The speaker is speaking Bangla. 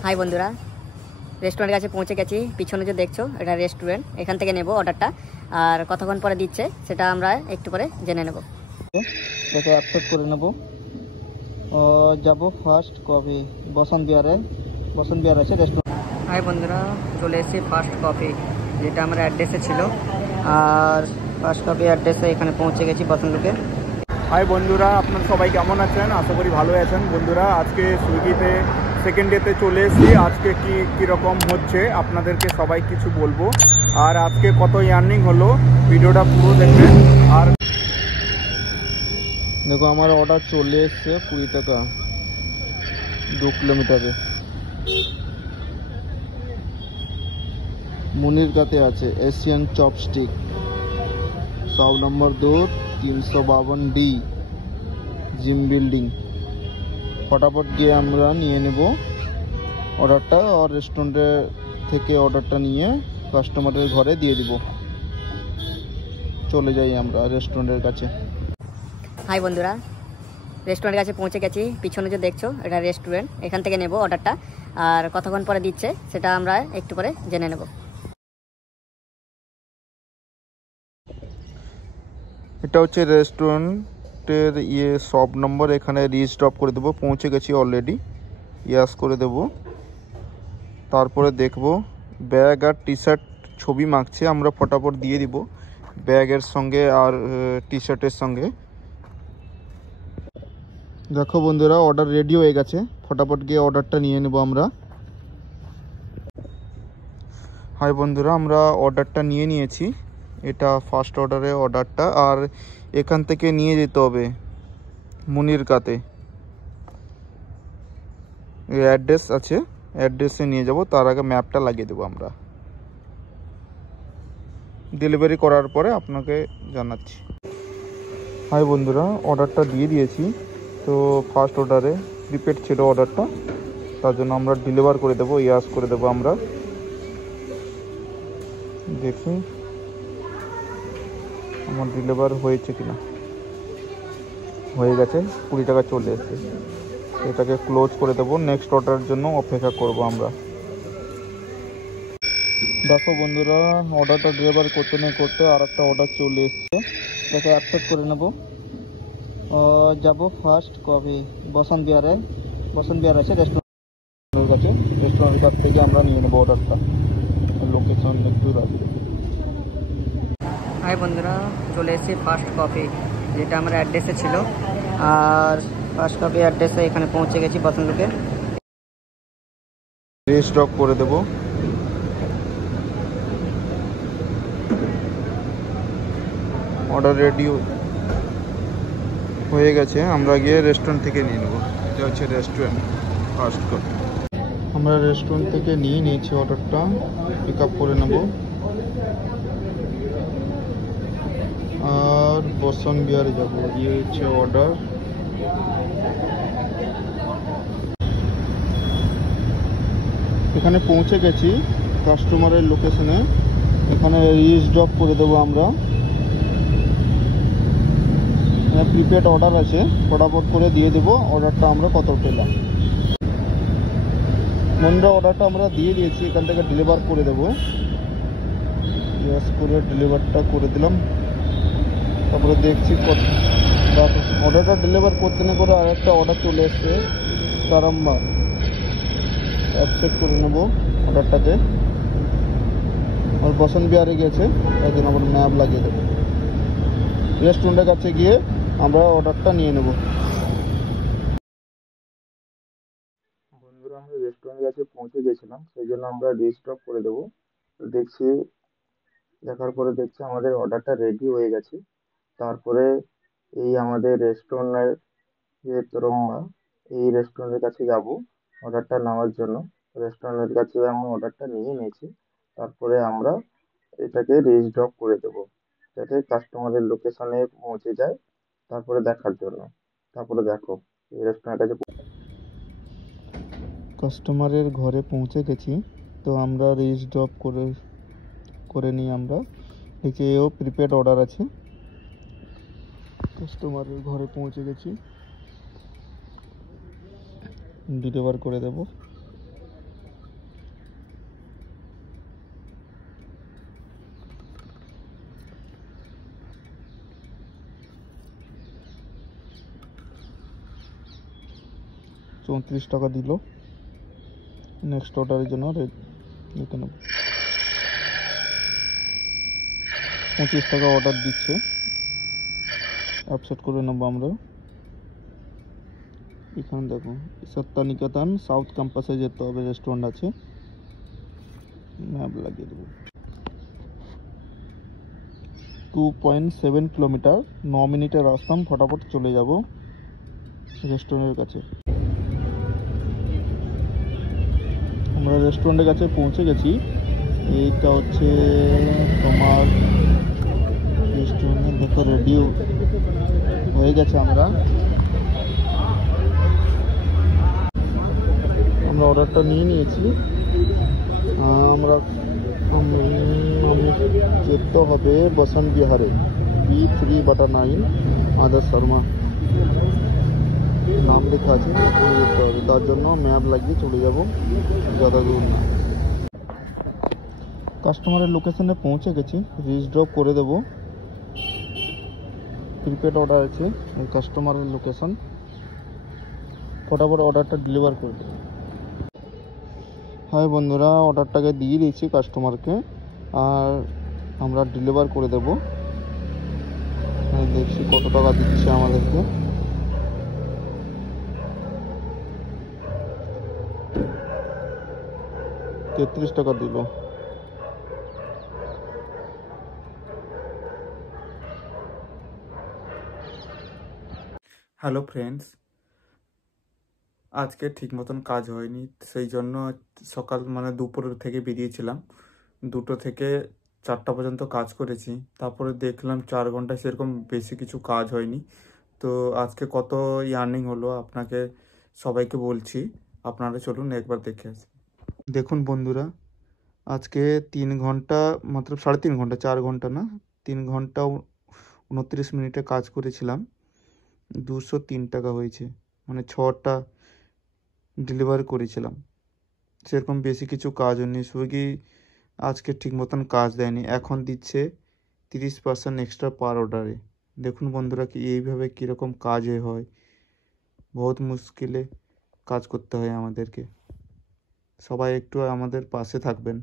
হাই বন্ধুরা, রেস্টুরেন্টের কাছে পৌঁছে গেছি। পিছনে যে দেখছো এটা রেস্টুরেন্ট, এখান থেকে নেব অর্ডারটা। আর কতক্ষণ পরে দিচ্ছে সেটা আমরা একটু পরে জেনে নেব। দেখে অ্যাকসেপ্ট করে নেব। যাব ফার্স্ট কফি বসন্ত বিহার আছে রেস্টুরেন্ট। হাই বন্ধুরা, চলে এসেছি ফার্স্ট কফি, যেটা আমার অ্যাড্রেসে ছিল। আর ফার্স্ট কফি অ্যাড্রেসে এখানে পৌঁছে গেছি বসন্তকে। হাই বন্ধুরা, আপনারা সবাই কেমন আছেন? আশা করি ভালো আছেন। বন্ধুরা, আজকে সুইগিতে সেকেন্ড ডেতে চলে এসেছি। আজকে কীরকম হচ্ছে আপনাদেরকে সবাই কিছু বলবো। আর আজকে কত ইয়ার্নিং হলো ভিডিওটা পুরো দেখবেন। আর দেখো আমার অর্ডার চলে এসছে 20 টাকা 2 কিলোমিটারে। মুনিরকাতে আছে এশিয়ান চপস্টিক, 100 নম্বর 2 352D জিম বিল্ডিং। ফটাফট গিয়ে আমরা নিয়ে নেব অর্ডারটা, আর রেস্টুরেন্টে থেকে অর্ডারটা নিয়ে কাস্টমারের ঘরে দিয়ে দিব। চলে যাই আমরা রেস্টুরেন্টের কাছে। হাই বন্ধুরা, রেস্টুরেন্টের কাছে পৌঁছে গেছি। পিছনে যে দেখছো এটা রেস্টুরেন্ট, এখান থেকে নেব অর্ডারটা। আর কতক্ষণ পরে দিচ্ছে সেটা আমরা একটু পরে জেনে নেব। এটা হচ্ছে রেস্টুরেন্টের শপ নম্বর। এখানে রিস্টপ করে দেবো। পৌঁছে গেছি অলরেডি, ইয়াস করে দেব। তারপরে দেখব ব্যাগ আর টি শার্ট ছবি মাগছে, আমরা ফটাফট দিয়ে দিব ব্যাগের সঙ্গে আর টি শার্টের সঙ্গে। দেখো বন্ধুরা, অর্ডার রেডি হয়ে গেছে। ফটাফট গিয়ে অর্ডারটা নিয়ে নেব আমরা। হাই বন্ধুরা, আমরা অর্ডারটা নিয়ে নিয়েছি। এটা ফার্স্ট অর্ডারের অর্ডারটা। আর এখান থেকে নিয়ে যেতে হবে মুনিরকাতে। অ্যাড্রেস আছে, অ্যাড্রেসে নিয়ে যাব। তার আগে ম্যাপটা লাগিয়ে দেবো আমরা। ডেলিভারি করার পরে আপনাকে জানাচ্ছি। হাই বন্ধুরা, অর্ডারটা দিয়ে দিয়েছি। তো ফার্স্ট অর্ডারে প্রিপেড ছিল অর্ডারটা, তার জন্য আমরা ডেলিভার করে দেবো, ইয়াস করে দেবো আমরা। দেখি আমার ডেলিভার হয়েছে কিনা। হয়ে গেছে, 20 টাকা চলে এসেছে। এটাকে ক্লোজ করে দেবো। নেক্সট অর্ডারের জন্য অপেক্ষা করব আমরা। দেখো বন্ধুরা, অর্ডারটা ডেলিভার করতে না করতে আর একটা অর্ডার চলে এসছে। এটাকে অ্যাকসেপ্ট করে নেব। যাব ফার্স্ট কফি বসন্ত বিহার আছে রেস্টুরেন্টের কাছে। রেস্টুরেন্টের কাছ থেকে আমরা নিয়ে নেবো অর্ডারটা। লোকেশন একটু রাখবো। হাই বন্ধুরা, চলে এসেছি ফার্স্ট কফি, যেটা আমার অ্যাড্রেসে ছিল। আর ফার্স্ট কফি অ্যাড্রেসে এখানে পৌঁছে গেছি বসন্তকে। রিস্টক করে দেব। অর্ডার রেডি হয়ে গেছে, আমরা গিয়ে রেস্টুরেন্ট থেকে নিয়ে নেব। এটা হচ্ছে রেস্টুরেন্ট ফার্স্ট কফি। আমরা রেস্টুরেন্ট থেকে নিয়ে নিয়েছি অর্ডারটা, পিক আপ করে নেব। আর বসন্ত বিহারে যাবো। হচ্ছে অর্ডার। এখানে পৌঁছে গেছি কাস্টমারের লোকেশনে। এখানে রিস্টপ করে দেবো আমরা। প্রিপেড অর্ডার আছে, ফটাফট করে দিয়ে দেবো অর্ডারটা। আমরা কত পেলাম বন্ধুরা, অর্ডারটা আমরা দিয়ে দিয়েছি। এখান থেকে ডেলিভার করে দেবো। ইয়েস করে ডেলিভারটা করে দিলাম। তারপরে দেখছি অর্ডারটা ডেলিভার করতে না করে আর একটা অর্ডার চলে এসছে তারাম্বা। অ্যাকসেপ্ট করে নেব অর্ডারটাতে। আর বসন্ত বিহারে গেছে, তার জন্য আমরা ম্যাপ লাগিয়ে দেবো। রেস্টুরেন্টের কাছে গিয়ে আমরা অর্ডারটা নিয়ে নেব। বন্ধুরা, আমরা রেস্টুরেন্টের কাছে পৌঁছে গেছিলাম, সেই জন্য আমরা রিস্টপ করে দেবো। দেখার পরে দেখছি আমাদের অর্ডারটা রেডি হয়ে গেছে। তারপরে এই আমাদের রেস্টুরেন্টের যে তরম্বা, এই রেস্টুরেন্টের কাছে যাব অর্ডারটা নেওয়ার জন্য। রেস্টুরেন্টের কাছে আমরা অর্ডারটা নিয়ে নিয়েছি। তারপরে আমরা এটাকে রিস্টপ করে দেবো, যাতে কাস্টমারের লোকেশনে পৌঁছে যায়। তারপরে দেখার জন্য। তারপরে দেখো এই রেস্টুরেন্টের কাছে কাস্টমারের ঘরে পৌঁছে গেছি। তো আমরা রিস্টপ করে নিই আমরা। দেখি এও প্রিপেড অর্ডার আছে। কাস্টমারের ঘরে পৌঁছে গেছি, ডেলিভার করে দেব। 34 টাকা দিল। নেক্সট অর্ডারের জন্য দেখে নেব। 25 টাকা অর্ডার দিচ্ছে, অ্যাপসেট করে নেবো আমরা। এখানে দেখো সত্যানিকেতন সাউথ ক্যাম্পাসে যেতে হবে, রেস্টুরেন্ট আছে, ম্যাপ লাগিয়ে দেবো। 2.7 কিলোমিটার, 9 মিনিটের রাস্তা, ফটাফট চলে যাব রেস্টুরেন্টের কাছে। আমরা রেস্টুরেন্টের কাছে পৌঁছে গেছি। এইটা হচ্ছে তোমার রেস্টুরেন্ট, দেখো রেডি হয়ে গেছে। আমরা অর্ডারটা নিয়ে নিয়েছি। আমরা আমি যেতে হবে বসন্ত বিহারে, B3/9 আদর্শ শর্মা নাম লেখা আছে, ওখানে যেতে হবে। তার জন্য ম্যাপ লাগিয়ে চলে যাব, যত দূর না। কাস্টমারের লোকেশনে পৌঁছে গেছি, রিচ ড্রপ করে দেবো। প্রিপেড অর্ডার আছে, এই কাস্টমারের লোকেশন, ফটাফট অর্ডারটা ডেলিভার করে দেবো। হ্যাঁ বন্ধুরা, অর্ডারটাকে দিয়ে দিয়েছি কাস্টমারকে, আর আমরা ডেলিভার করে দেব। দেখছি কত টাকা দিচ্ছে আমাদেরকে। টাকা দিল। হ্যালো ফ্রেন্ডস, আজকে ঠিক মতন কাজ হয়নি, সেই জন্য সকাল মানে দুপুর থেকে বেরিয়েছিলাম, 2টো থেকে 4টা পর্যন্ত কাজ করেছি। তারপরে দেখলাম 4 ঘন্টায় সেরকম বেশি কিছু কাজ হয়নি। তো আজকে কত ইয়ার্নিং হলো আপনাকে সবাইকে বলছি, আপনারা চলুন একবার দেখে আসি। দেখুন বন্ধুরা, আজকে 3 ঘন্টা, মাত্র 3.5 ঘন্টা, 4 ঘন্টা না, 3 ঘন্টা 29 মিনিটে কাজ করেছিলাম, 203 টাকা হয়েছে। মানে 6টা ডেলিভারি করেছিলাম, সেরকম বেশি কিছু কাজ হয়নি। সুইগি আজকে ঠিক মতন কাজ দেয়নি, এখন দিচ্ছে 30% এক্সট্রা পার অর্ডারে। দেখুন বন্ধুরা কি এইভাবে কীরকম কাজ হয়, বহুত মুশকিলে কাজ করতে হয় আমাদেরকে। সবাই একটু আমাদের পাশে থাকবেন।